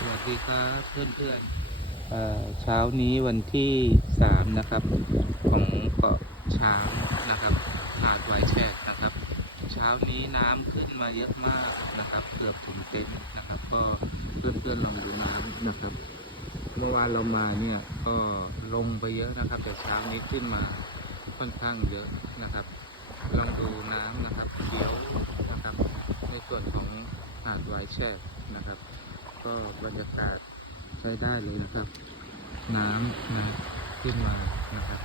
สวัสดีครับเพื่อนๆเอ่อเช้านี้วันที่สามนะครับ ของเกาะช้างนะครับหาดไวแชกนะครับ เช้านี้น้ำขึ้นมาเยอะมากนะครับ เกือบถึงเต็นท์นะครับ ก็เพื่อนๆลองดูน้ำนะครับ เมื่อวานเรามาเนี่ยก็ลงไปเยอะนะครับ แต่เช้านี้ขึ้นมาค่อนข้างเยอะนะครับ ลองดูน้ำนะครับเขียวนะครับ ในส่วนของหาดไวแชกนะครับ ก็บรรยากาศใช้ได้เลยนะครับ น้ำนะขึ้นมานะครับ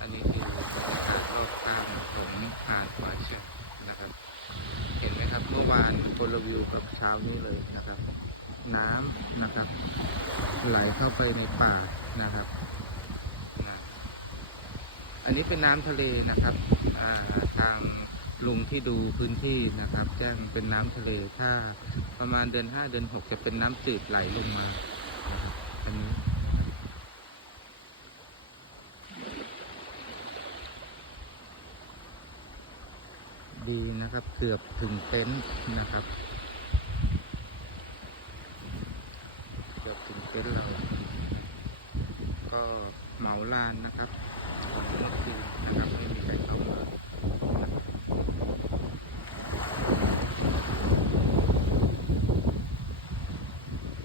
อันนี้คือบรรยากาศรอบข้างของหาดวาเชกนะครับ เห็นไหมครับเมื่อวานคนละวิวกับเช้านี้เลยนะครับ น้ำนะครับ ไหลเข้าไปในป่านะครับอันนี้เป็นน้ำทะเลนะครับ อ่า ลุงที่ดูพื้นที่นะครับ แจ้งเป็นน้ำทะเลถ้าประมาณเดือนห้าเดือนหกจะเป็นน้ำจืดไหลลงมาครับอันนี้ดีนะครับเกือบถึงเต็นท์นะครับ เกือบถึงเต็นท์เรา ก็เหมาลานนะครับของเมื่อคืนนะครับ